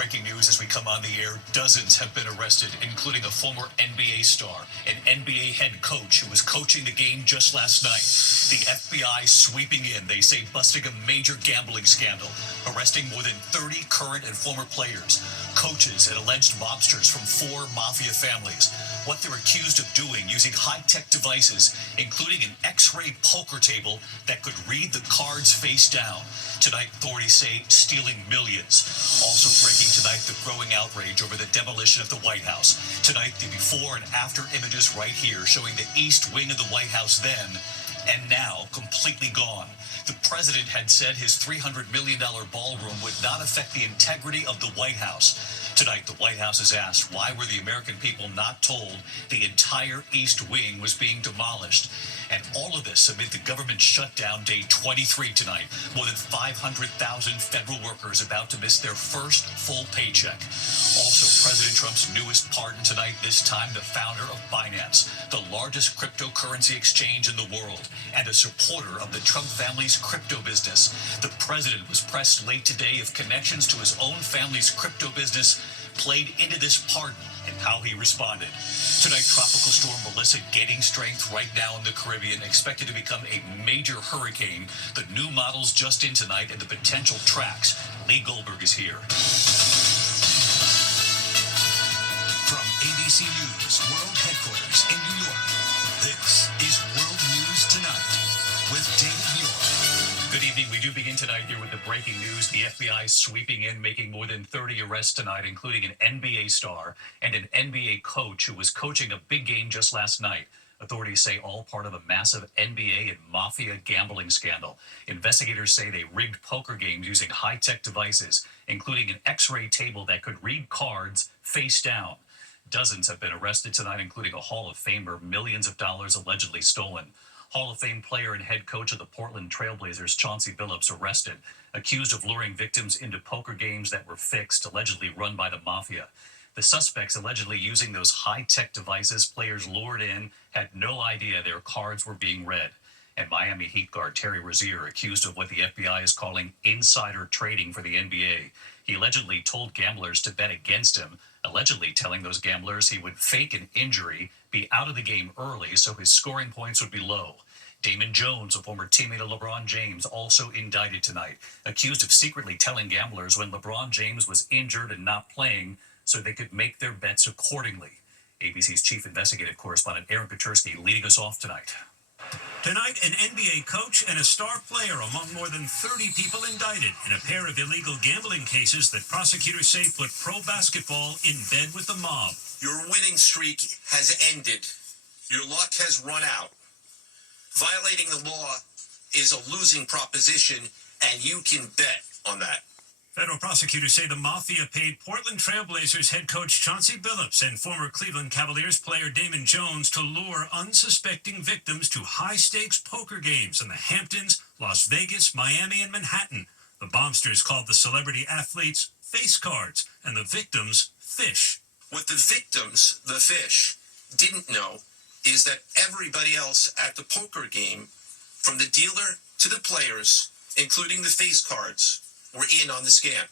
breaking news as we come on the air. Dozens have been arrested, including a former NBA star, an NBA head coach who was coaching the game just last night. The FBI sweeping in, they say, busting a major gambling scandal, arresting more than 30 current and former players, coaches, and alleged mobsters from 4 mafia families. What they're accused of doing, using high-tech devices, including an X-ray poker table that could read the cards face down. Tonight, authorities say stealing millions. Also breaking tonight, the growing outrage over the demolition of the White House. Tonight, the before and after images right here showing the east wing of the White House then and now completely gone. The president had said his $300 million ballroom would not affect the integrity of the White House. Tonight, the White House is asked, why were the American people not told the entire East Wing was being demolished? And all of this amid the government shutdown, day 23 tonight. More than 500,000 federal workers about to miss their first full paycheck. Also, President Trump's newest pardon tonight, this time the founder of Binance, the largest cryptocurrency exchange in the world, and a supporter of the Trump family's crypto business. The president was pressed late today if connections to his own family's crypto business played into this pardon and how he responded. Tonight, Tropical Storm Melissa gaining strength right now in the Caribbean, expected to become a major hurricane. The new models just in tonight and the potential tracks. Lee Goldberg is here. From ABC News World Headquarters in New York, this is World News Tonight with David Muir. Good evening. We do begin tonight here with the breaking news. The FBI sweeping in, making more than 30 arrests tonight, including an NBA star and an NBA coach who was coaching a big game just last night. Authorities say all part of a massive NBA and mafia gambling scandal. Investigators say they rigged poker games using high-tech devices, including an X-ray table that could read cards face down. Dozens have been arrested tonight, including a Hall of Famer, millions of dollars allegedly stolen. Hall of Fame player and head coach of the Portland Trailblazers, Chauncey Billups, arrested, accused of luring victims into poker games that were fixed, allegedly run by the mafia. The suspects allegedly using those high-tech devices players lured in had no idea their cards were being read. And Miami Heat guard Terry Rozier, accused of what the FBI is calling insider trading for the NBA. He allegedly told gamblers to bet against him, allegedly telling those gamblers he would fake an injury, be out of the game early so his scoring points would be low. Damon Jones, a former teammate of LeBron James, also indicted tonight, accused of secretly telling gamblers when LeBron James was injured and not playing so they could make their bets accordingly. ABC's chief investigative correspondent Aaron Petersky leading us off tonight. Tonight, an NBA coach and a star player among more than 30 people indicted in a pair of illegal gambling cases that prosecutors say put pro basketball in bed with the mob. Your winning streak has ended. Your luck has run out. Violating the law is a losing proposition, and you can bet on that. Federal prosecutors say the mafia paid Portland Trailblazers head coach Chauncey Billups and former Cleveland Cavaliers player Damon Jones to lure unsuspecting victims to high-stakes poker games in the Hamptons, Las Vegas, Miami, and Manhattan. The bombsters called the celebrity athletes face cards and the victims fish. What the victims, the fish, didn't know is that everybody else at the poker game, from the dealer to the players, including the face cards, were in on the scam.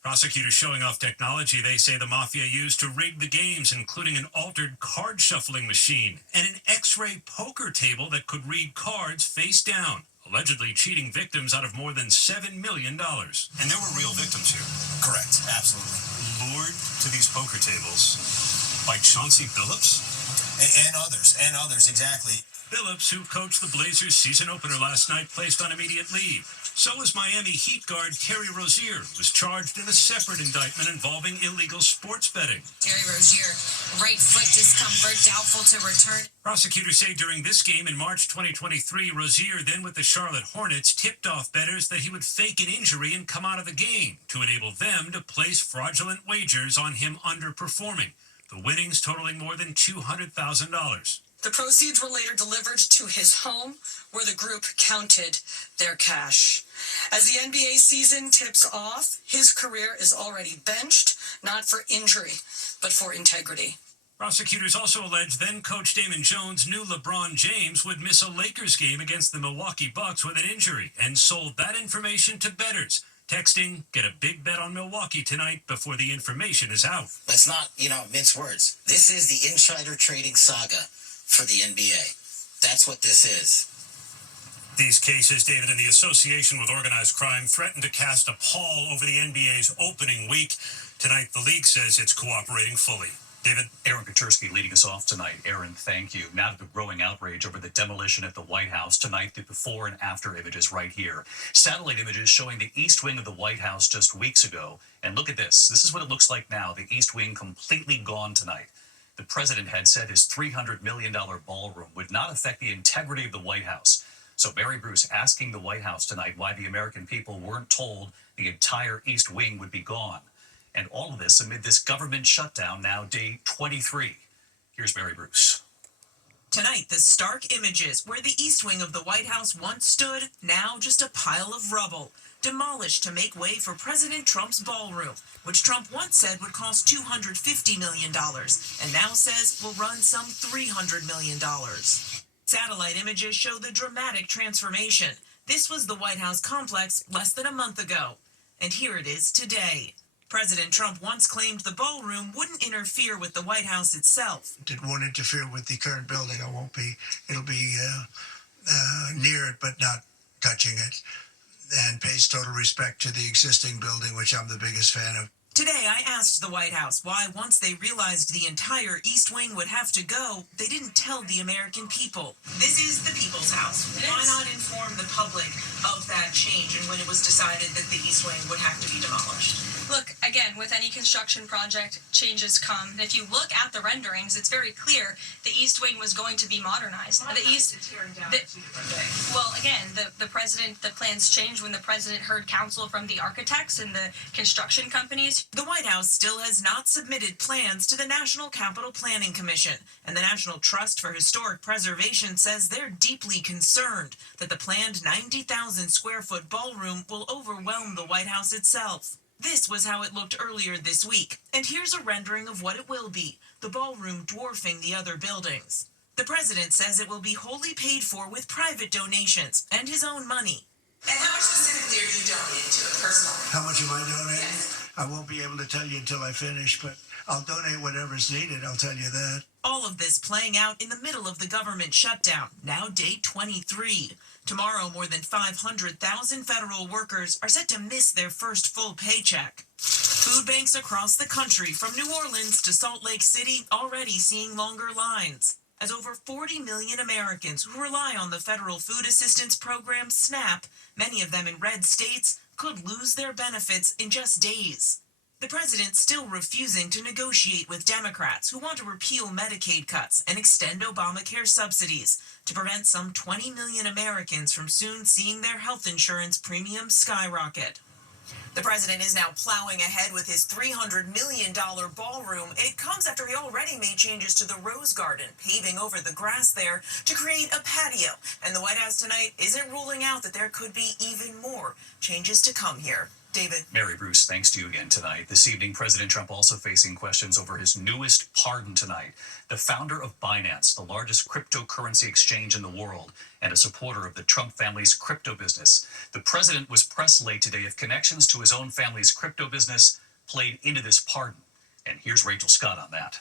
Prosecutors showing off technology they say the mafia used to rig the games, including an altered card shuffling machine and an X-ray poker table that could read cards face down, allegedly cheating victims out of more than $7 million. And there were real victims here. Correct, absolutely. Lured to these poker tables by Chauncey Billups? And others, exactly. Billups, who coached the Blazers' season opener last night, placed on immediate leave. So was Miami Heat guard Terry Rozier, who was charged in a separate indictment involving illegal sports betting. Terry Rozier, right foot discomfort, doubtful to return. Prosecutors say during this game in March 2023, Rozier, then with the Charlotte Hornets, tipped off bettors that he would fake an injury and come out of the game to enable them to place fraudulent wagers on him underperforming. The winnings totaling more than $200,000. The proceeds were later delivered to his home, where the group counted their cash. As the NBA season tips off, his career is already benched, not for injury, but for integrity. Prosecutors also allege then-coach Damon Jones knew LeBron James would miss a Lakers game against the Milwaukee Bucks with an injury and sold that information to bettors, Texting, get a big bet on Milwaukee tonight before the information is out. Let's not, mince words. This is the insider trading saga for the NBA. That's what this is. These cases, David, and the association with organized crime threaten to cast a pall over the NBA's opening week. Tonight, the league says it's cooperating fully. David? Aaron Katursky leading us off tonight. Aaron, thank you. Now to the growing outrage over the demolition at the White House. Tonight, the before and after images right here. Satellite images showing the east wing of the White House just weeks ago. And look at this. This is what it looks like now. The east wing completely gone tonight. The president had said his $300 million ballroom would not affect the integrity of the White House. So Mary Bruce asking the White House tonight why the American people weren't told the entire east wing would be gone. And all of this amid this government shutdown, now day 23. Here's Mary Bruce. Tonight, the stark images where the east wing of the White House once stood, now just a pile of rubble, demolished to make way for President Trump's ballroom, which Trump once said would cost $250 million, and now says will run some $300 million. Satellite images show the dramatic transformation. This was the White House complex less than a month ago, and here it is today. President Trump once claimed the ballroom wouldn't interfere with the White House itself. It won't interfere with the current building. It'll be near it, but not touching it, and pays total respect to the existing building, which I'm the biggest fan of. Today, I asked the White House why, once they realized the entire East Wing would have to go, they didn't tell the American people. This is the People's House. Why not inform the public of that change and when it was decided that the East Wing would have to be demolished? Look, again, with any construction project, changes come. If you look at the renderings, it's very clear the East Wing was going to be modernized. Well, again, the plans changed when the president heard counsel from the architects and the construction companies. The White House still has not submitted plans to the National Capital Planning Commission, and the National Trust for Historic Preservation says they're deeply concerned that the planned 90,000 square foot ballroom will overwhelm the White House itself. This was how it looked earlier this week, and here's a rendering of what it will be, the ballroom dwarfing the other buildings. The president says it will be wholly paid for with private donations and his own money. And how much specifically are you donating to it personally? How much am I donating? Yes. I won't be able to tell you until I finish, but I'll donate whatever's needed, I'll tell you that. All of this playing out in the middle of the government shutdown, now day 23. Tomorrow, more than 500,000 federal workers are set to miss their first full paycheck. Food banks across the country, from New Orleans to Salt Lake City, already seeing longer lines, as over 40 million Americans who rely on the federal food assistance program SNAP, many of them in red states, could lose their benefits in just days. The president still refusing to negotiate with Democrats who want to repeal Medicaid cuts and extend Obamacare subsidies to prevent some 20 million Americans from soon seeing their health insurance premiums skyrocket. The president is now plowing ahead with his $300 million ballroom. It comes after he already made changes to the Rose Garden, paving over the grass there to create a patio. And the White House tonight isn't ruling out that there could be even more changes to come here. David. Mary Bruce, thanks to you again tonight. This evening, President Trump also facing questions over his newest pardon tonight. The founder of Binance, the largest cryptocurrency exchange in the world, and a supporter of the Trump family's crypto business. The president was pressed late today if connections to his own family's crypto business played into this pardon. And here's Rachel Scott on that.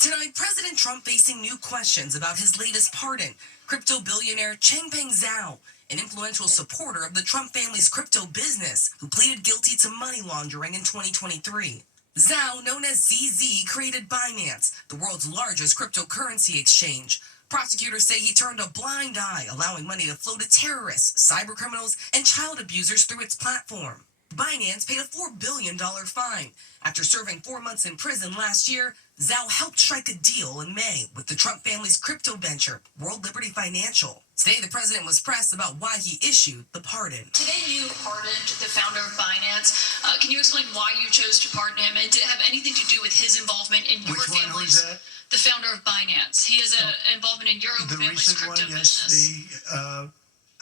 Tonight, President Trump facing new questions about his latest pardon. Crypto billionaire Changpeng Zhao, an influential supporter of the Trump family's crypto business, who pleaded guilty to money laundering in 2023. Zhao, known as ZZ, created Binance, the world's largest cryptocurrency exchange. Prosecutors say he turned a blind eye, allowing money to flow to terrorists, cybercriminals, and child abusers through its platform. Binance paid a $4 billion fine. After serving 4 months in prison last year, Zhao helped strike a deal in May with the Trump family's crypto venture, World Liberty Financial. Today, the president was pressed about why he issued the pardon. Today you pardoned the founder of Binance. Can you explain why you chose to pardon him, and did it have anything to do with his involvement in your Which one family's? was that? The founder of Binance. He has an involvement in your own The family's recent crypto one, yes. business.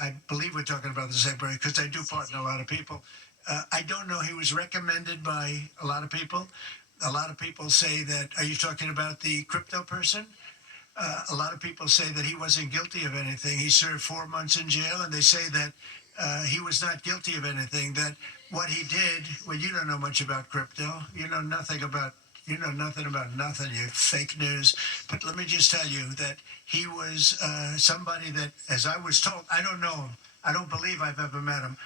I believe we're talking about the same person because I do pardon a lot of people. I don't know. He was recommended by a lot of people. A lot of people say that. Are you talking about the crypto person? A lot of people say that he wasn't guilty of anything. He served 4 months in jail, and they say that he was not guilty of anything. That what he did, well, you don't know much about crypto. You know nothing about nothing. You fake news. But let me just tell you that he was somebody that, as I was told, I don't know him. I don't believe I've ever met him.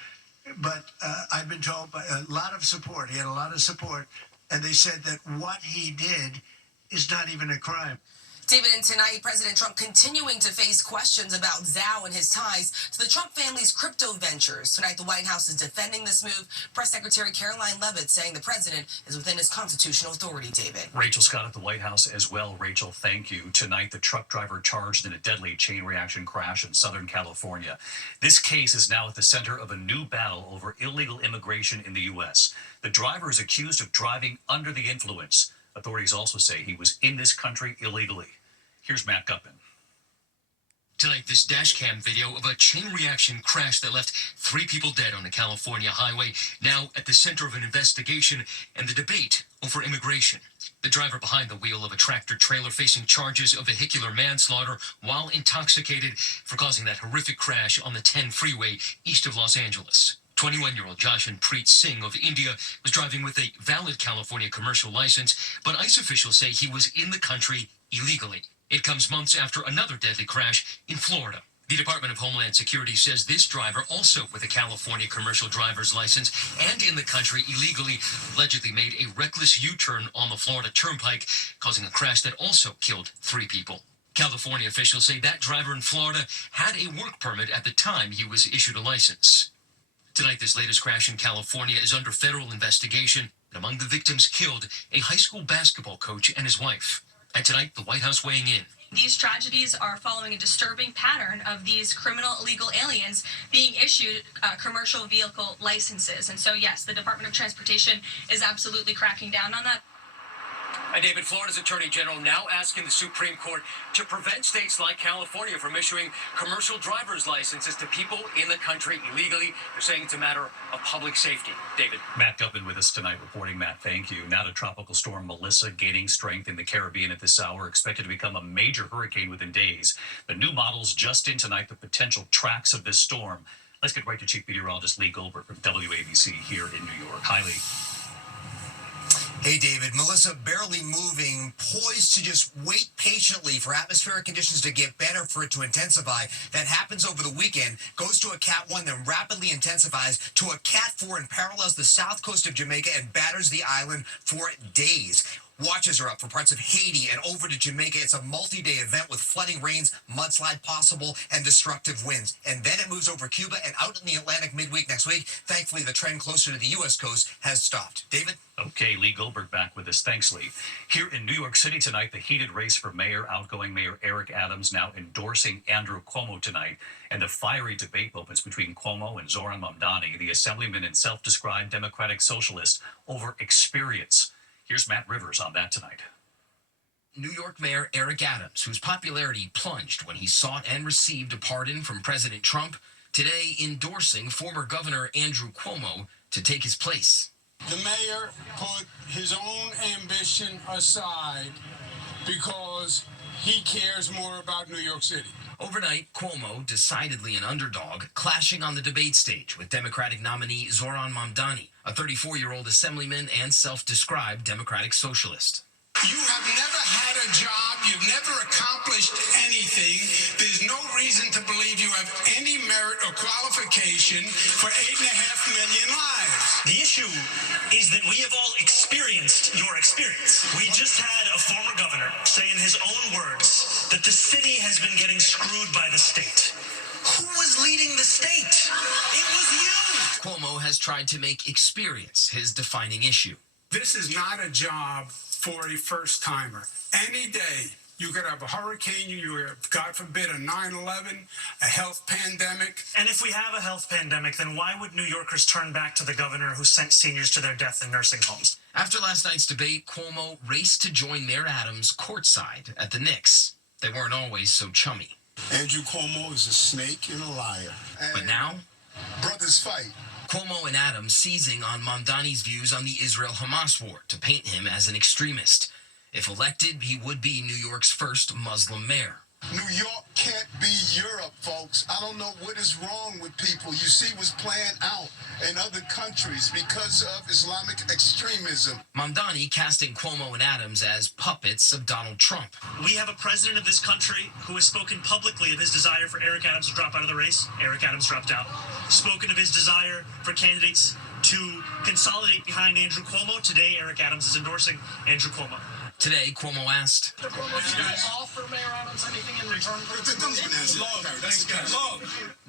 But I've been told by a lot of support. He had a lot of support. And they said that what he did is not even a crime. David, and tonight, President Trump continuing to face questions about Zhao and his ties to the Trump family's crypto ventures. Tonight, the White House is defending this move. Press Secretary Caroline Leavitt saying the president is within his constitutional authority, David. Rachel Scott at the White House as well. Rachel, thank you. Tonight, the truck driver charged in a deadly chain reaction crash in Southern California. This case is now at the center of a new battle over illegal immigration in the U.S. The driver is accused of driving under the influence. Authorities also say he was in this country illegally. Here's Matt Gutman. Tonight, this dash cam video of a chain reaction crash that left 3 people dead on a California highway, now at the center of an investigation and the debate over immigration. The driver behind the wheel of a tractor trailer facing charges of vehicular manslaughter while intoxicated for causing that horrific crash on the 10 freeway east of Los Angeles. 21-year-old Jashanpreet Singh of India was driving with a valid California commercial license, but ICE officials say he was in the country illegally. It comes months after another deadly crash in Florida. The Department of Homeland Security says this driver, also with a California commercial driver's license and in the country illegally, allegedly made a reckless U-turn on the Florida Turnpike, causing a crash that also killed 3 people. California officials say that driver in Florida had a work permit at the time he was issued a license. Tonight, this latest crash in California is under federal investigation. Among the victims killed, a high school basketball coach and his wife. And tonight, the White House weighing in. These tragedies are following a disturbing pattern of these criminal illegal aliens being issued commercial vehicle licenses. And so, yes, the Department of Transportation is absolutely cracking down on that. And David, Florida's Attorney General now asking the Supreme Court to prevent states like California from issuing commercial driver's licenses to people in the country illegally. They're saying it's a matter of public safety. David. Matt Gutman with us tonight reporting. Matt, thank you. Now to Tropical Storm Melissa gaining strength in the Caribbean at this hour, expected to become a major hurricane within days. The new models just in tonight, the potential tracks of this storm. Let's get right to Chief Meteorologist Lee Goldberg from WABC here in New York. Hi, Lee. Hey, David. Melissa barely moving, poised to just wait patiently for atmospheric conditions to get better, for it to intensify. That happens over the weekend, goes to a Cat 1, then rapidly intensifies to a Cat 4 and parallels the south coast of Jamaica and batters the island for days. Watches are up for parts of Haiti and over to Jamaica. It's a multi-day event with flooding rains, mudslide possible, and destructive winds. And then it moves over Cuba and out in the Atlantic midweek next week. Thankfully, the trend closer to the U.S. coast has stopped. David? Okay, Lee Goldberg back with us. Thanks, Lee. Here in New York City tonight, the heated race for mayor, outgoing Mayor Eric Adams now endorsing Andrew Cuomo tonight, and a fiery debate opens between Cuomo and Zoran Mamdani, the assemblyman and self-described Democratic Socialist, over experience. Here's Matt Rivers on that tonight. New York Mayor Eric Adams, whose popularity plunged when he sought and received a pardon from President Trump, today endorsing former Governor Andrew Cuomo to take his place. The mayor put his own ambition aside because he cares more about New York City. Overnight, Cuomo, decidedly an underdog, clashing on the debate stage with Democratic nominee Zoran Mamdani, a 34-year-old assemblyman and self-described Democratic Socialist. You have never had a job. You've never accomplished anything. There's no reason to believe you have any merit or qualification for 8.5 million lives. The issue is that we have all experienced your experience. We just had a former governor say in his own words that the city has been getting screwed by the state. Who was leading the state? It was you! Cuomo has tried to make experience his defining issue. This is not a job for a first-timer. Any day, you could have a hurricane, you have, God forbid, a 9/11, a health pandemic. And if we have a health pandemic, then why would New Yorkers turn back to the governor who sent seniors to their death in nursing homes? After last night's debate, Cuomo raced to join Mayor Adams courtside at the Knicks. They weren't always so chummy. Andrew Cuomo is a snake and a liar. But now, Brothers fight. Cuomo and Adams seizing on Mamdani's views on the Israel-Hamas war to paint him as an extremist. If elected, he would be New York's first Muslim mayor. New York can't be Europe, folks. I don't know what is wrong with people. You see what's playing out in other countries because of Islamic extremism. Mamdani casting Cuomo and Adams as puppets of Donald Trump. We have a president of this country who has spoken publicly of his desire for Eric Adams to drop out of the race. Eric Adams dropped out. Spoken of his desire for candidates to consolidate behind Andrew Cuomo. Today, Eric Adams is endorsing Andrew Cuomo. Today, Cuomo asked, Mr. Cuomo, do you offer Mayor Adams anything in return for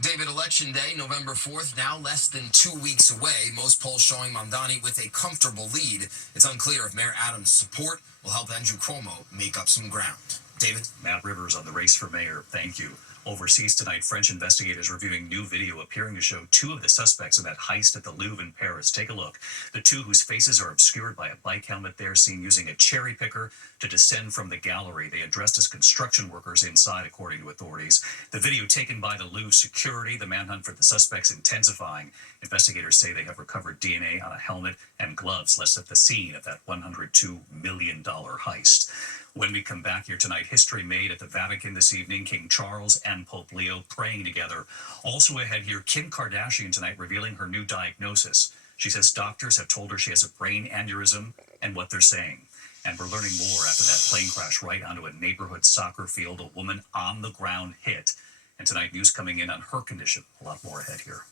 David, Election Day, November 4th, now less than 2 weeks away. Most polls showing Mamdani with a comfortable lead. It's unclear if Mayor Adams' support will help Andrew Cuomo make up some ground. David? Matt Rivers on the race for mayor. Thank you. Overseas tonight, French investigators reviewing new video appearing to show two of the suspects in that heist at the Louvre in Paris. Take a look. The two whose faces are obscured by a bike helmet they're seen using a cherry picker to descend from the gallery. They are dressed as construction workers inside, according to authorities. The video taken by the Louvre security, the manhunt for the suspects intensifying. Investigators say they have recovered DNA on a helmet and gloves left at the scene of that $102 million heist. When we come back here tonight, history made at the Vatican this evening. King Charles and Pope Leo praying together. Also ahead here, Kim Kardashian tonight revealing her new diagnosis. She says doctors have told her she has a brain aneurysm and what they're saying. And we're learning more after that plane crash right onto a neighborhood soccer field. A woman on the ground hit. And tonight, news coming in on her condition. A lot more ahead here.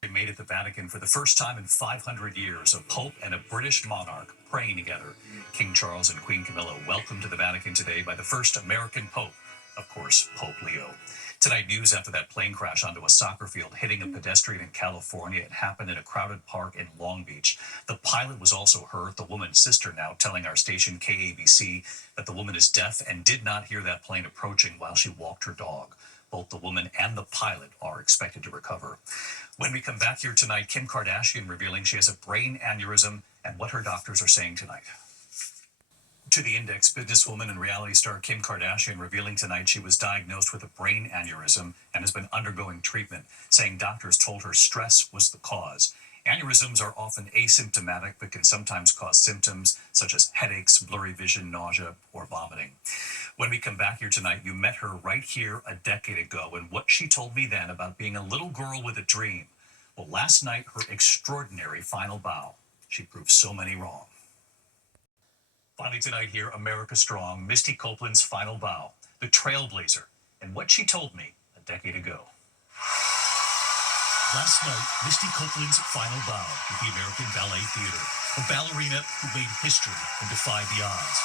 They made at the Vatican for the first time in 500 years. A pope and a British monarch praying together. King Charles and Queen Camilla welcomed to the Vatican today by the first American pope, of course, Pope Leo. Tonight, news after that plane crash onto a soccer field hitting a pedestrian in California. It happened in a crowded park in Long Beach. The pilot was also hurt. The woman's sister now telling our station KABC that the woman is deaf and did not hear that plane approaching while she walked her dog. Both the woman and the pilot are expected to recover. When we come back here tonight, Kim Kardashian revealing she has a brain aneurysm and what her doctors are saying tonight. To the Index, businesswoman and reality star Kim Kardashian revealing tonight she was diagnosed with a brain aneurysm and has been undergoing treatment, saying doctors told her stress was the cause. Aneurysms are often asymptomatic but can sometimes cause symptoms such as headaches, blurry vision, nausea, or vomiting. When we come back here tonight, you met her right here a decade ago, and what she told me then about being a little girl with a dream. Well, last night, her extraordinary final bow. She proved so many wrong. Finally tonight here, America Strong, Misty Copeland's final bow, the trailblazer, and what she told me a decade ago. Last night, Misty Copeland's final bow with the American Ballet Theater, a ballerina who made history and defied the odds.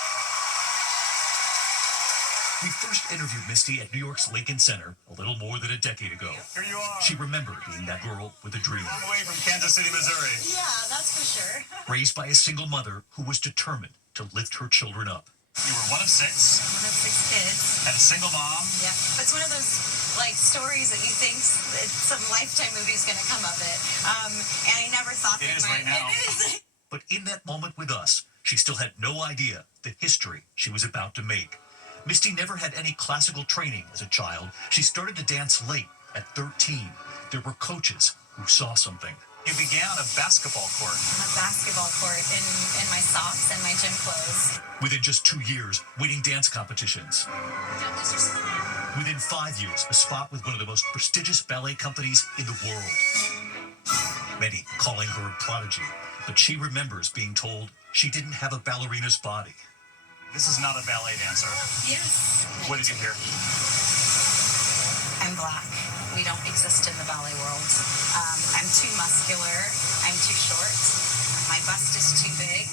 We first interviewed Misty at New York's Lincoln Center a little more than a decade ago. Here you are. She remembered being that girl with a dream. All the way from Kansas City, Missouri. Yeah, that's for sure. Raised by a single mother who was determined to lift her children up. You were one of six. One of 6 kids. Had a single mom. Yeah, it's one of those stories that you think some Lifetime movie is going to come of it. And I never thought It that is right now. It is. But in that moment with us, she still had no idea the history she was about to make. Misty never had any classical training as a child. She started to dance late at 13. There were coaches who saw something. You began on a basketball court. On a basketball court in my socks and my gym clothes. Within just 2 years, winning dance competitions. Within 5 years, a spot with one of the most prestigious ballet companies in the world. Many calling her a prodigy, but she remembers being told she didn't have a ballerina's body. This is not a ballet dancer. Yes. What did you hear? I'm black. We don't exist in the ballet world. I'm too muscular. I'm too short. My bust is too big.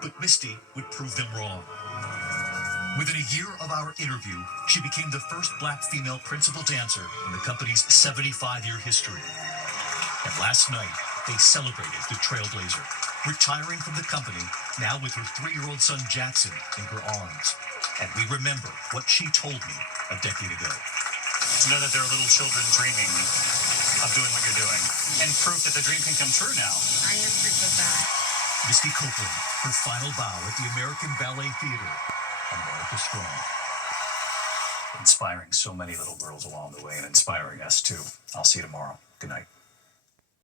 But Misty would prove them wrong. Within a year of our interview, she became the first black female principal dancer in the company's 75-year history. And last night, they celebrated the trailblazer, retiring from the company, now with her 3-year-old son Jackson in her arms. And we remember what she told me a decade ago. To know that there are little children dreaming of doing what you're doing. And proof that the dream can come true now. I am proof of that. Misty Copeland, her final bow at the American Ballet Theater. America Strong. Inspiring so many little girls along the way and inspiring us too. I'll see you tomorrow. Good night.